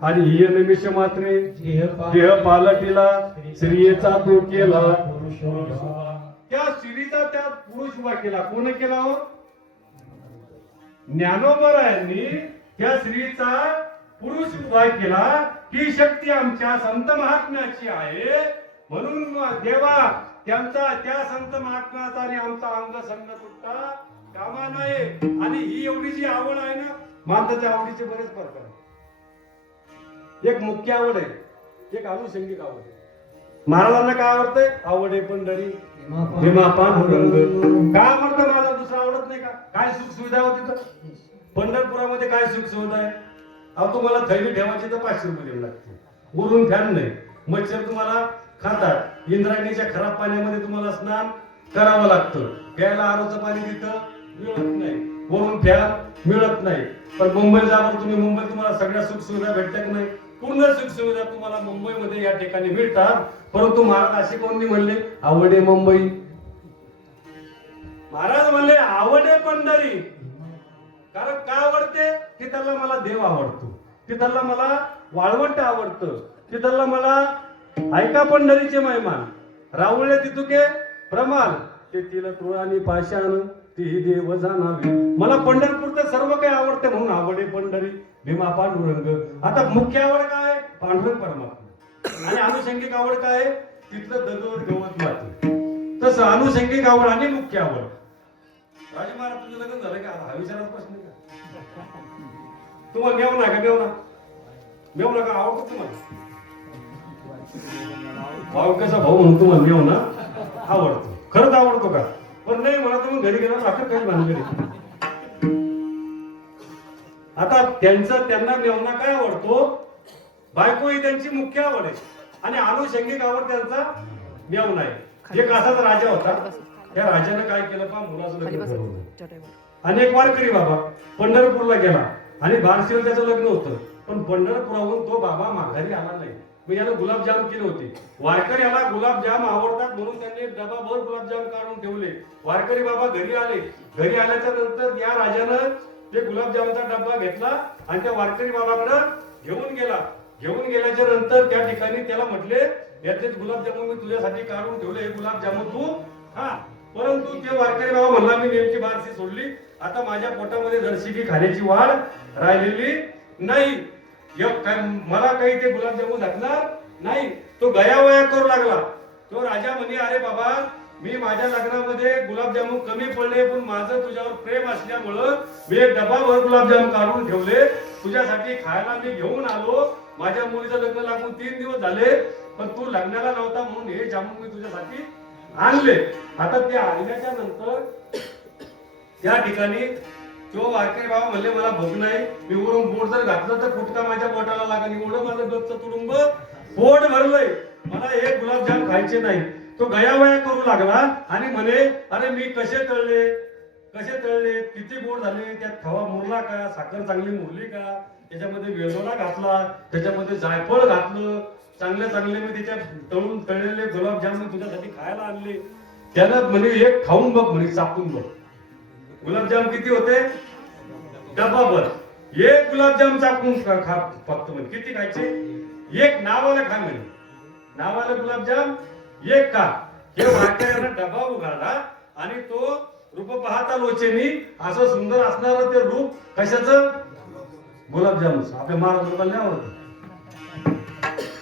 आणि ही निमिष मात्रे देह पालटिला स्त्रियेचा तो केला त्या स्त्रीचा त्या पुरुष उभा केला. कोण केला हो? ज्ञानोबरायांनी त्या स्त्रीचा पुरुष उभा केला. ही शक्ती आमच्या संत महात्म्याची आहे म्हणून देवा त्यांचा त्या संत महात्म्याचा आणि आमचा अंग संग तुटता कामा नये. आणि ही एवढी जी आवड आहे ना, माणसाच्या आवडीचे बरेच प्रकार आहे. एक मुख्य आवड आहे, एक अनुषंगिक आवड आहे. महाराजांना काय आवडतंय? आवडे पंढरी भीमा पांडुरंग. काय आवडतं मला? दुसरं आवडत नाही का? काय सुख सुविधा होती तर पंढरपुरामध्ये काय सुख सुविधा आहे? अहो तुम्हाला थैली ठेवायची तर 500 रुपये द्यावे लागते. वरून फॅन नाही, मच्छर तुम्हाला खातात. इंद्रायणीच्या खराब पाण्यामध्ये तुम्हाला स्नान करावं लागतं. प्यायला आरोचं पाणी तिथं मिळत नाही, वरून फॅन मिळत नाही. पण मुंबई जावर तुम्ही, मुंबईत तुम्हाला सगळ्या सुख सुविधा भेटतात की नाही? पूर्ण सुख सुविधा तुम्हाला मुंबईमध्ये या ठिकाणी मिळतात. परंतु महाराज असे कोणी म्हणले आवडे मुंबई? महाराज म्हणले आवडे पंढरी. कारण काय आवडते? तिथला मला देव आवडतो, तिथला मला वाळवंट आवडतं, तिथला मला ऐका पंढरीचे महिमान राहुळे तिथुके प्रमाण ते तिला तुळानी पाषाण तीही देव जाणावी. मला पंढरपूरचं सर्व काही आवडते म्हणून आवडे पंढरी भीमा पांडुरंग. आता मुख्य आवड काय? पांडुरंग परमात्मा. आणि अनुषंगिक आवड काय? तिथलं दगड गवत माती. तसं अनुषंगिक आवड आणि मुख्य आवड. राजे महाराज तुझं लग्न झालं का? हा विचाराचा प्रश्न का? तुम्हाला मेवना का? मेवना का आवडतो तुम्हाला? भावकाचा भाऊ म्हणून तुम्हाला मेवना आवडतो. खरंच आवडतो का? पण नाही म्हणा तुम्ही घरी गेला भाकर काही भानगडी. आता त्यांना मेवना काय आवडतो? बायको ही त्यांची मुख्य आवड आहे आणि अनुषंगिक आवड त्यांचा मेवना आहे. एक असाच राजा होता. त्या राजाने काय केलं पहा, मुलाचं लग्न ठरवलं. अनेक वारकरी बाबा पंढरपूरला गेला आणि बारशीला त्याचं लग्न होतं. पण पंढरपुराहून तो बाबा माघारी आला नाही. मग यानं गुलाबजाम केले होते. वारकऱ्याला गुलाबजाम आवडतात म्हणून त्यांनी डबाभर गुलाबजाम काढून ठेवले. वारकरी बाबा घरी आले. घरी आल्याच्या नंतर या राजानं ते गुलाबजामचा डब्बा घेतला आणि त्या वारकरी बाबाकडे घेऊन गेला. घेऊन गेल्याच्या नंतर त्या ठिकाणी त्याला म्हटले याचे गुलाबजामुन मी तुझ्यासाठी काढून ठेवले, हे गुलाबजामुन तू खा. परंतु ते वारकरी बाबा म्हणला मी नेमकी बारशी सोडली, आता माझ्या पोटामध्ये जरशी खाण्याची वाढ राहिलेली नाही. मला काही ते गुलाबजामुन घातणार नाही. तो गयावया करू लागला. तो राजा म्हणे अरे बाबा मी माझ्या लग्नामध्ये गुलाबजामुन कमी पडले पण माझं तुझ्यावर प्रेम असल्यामुळं मी एक डबाभर गुलाबजाम काढून ठेवले तुझ्यासाठी खायला मी घेऊन आलो. माझ्या मुलीचं लग्न लागून 3 दिवस झाले पण तू लग्नाला नव्हता म्हणून हे जामून मी तुझ्यासाठी आणले. आता ते आणल्याच्या नंतर त्या ठिकाणी तो वारकरी बाबा म्हणले मला भूक नाही, मी वरून बोट जर घातलं तर फुटका माझ्या पोटाला लागेल. एवढं माझं गच्च तुडुंब पोट भरलंय, मला हे गुलाबजाम खायचे नाही. तो गयावया करू लागला आणि म्हणे अरे मी कसे तळले किती गोड झाले, त्यात खवा मुरला का, साखर चांगली मुरली का, त्याच्यामध्ये वेलदोडा घातला, त्याच्यामध्ये जायफळ घातलं, चांगले मी त्याच्यात तळून तळलेले गुलाबजाम तुझ्यासाठी खायला आणले. त्यानं म्हणे एक खाऊन बघ म्हणे, चापून बघ. गुलाबजाम किती होते? डब्बाभर. एक गुलाबजाम चापून खा फक्त म्हणे. किती खायचे? एक नावाला खा म्हणे. नावाला गुलाबजाम एक का. हे वारकऱ्यानं डबा उघडला आणि तो रूप पाहता लोचेनी असं सुंदर असणार ते रूप कशाचं? गुलाबजाम. आपल्या महाराज लोकांना आवडतं,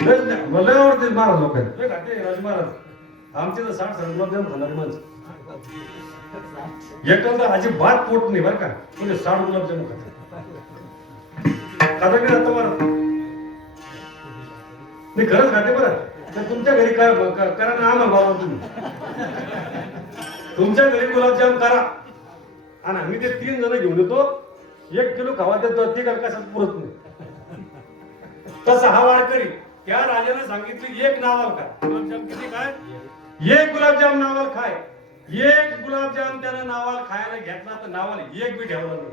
लय आवडते महाराज लोकांना. राज महाराज आमचे तर 60 गुलाबजाम खाणारे माणसं. एखादा अजिबात पोट नाही बरं का, म्हणजे 60 गुलाबजाम खाता की आता महाराज नाही खरंच खाते बरं. तुमच्या घरी काय करा ना, आम्हाला बाबा तुम्ही तुमच्या घरी गुलाबजाम करा आणि आम्ही ते 3 जण घेऊन येतो. 1 किलो खावा देतो, ती काय कशात पुरत नाही. तसा हा वारकरी त्या राजाने सांगितलं एक नावाल का गुलाबजाम. किती काय? एक गुलाबजाम नावाल खाय. एक गुलाबजाम त्यानं नावाल खायला घेतला तर नावाल एक बी ठेवला नाही.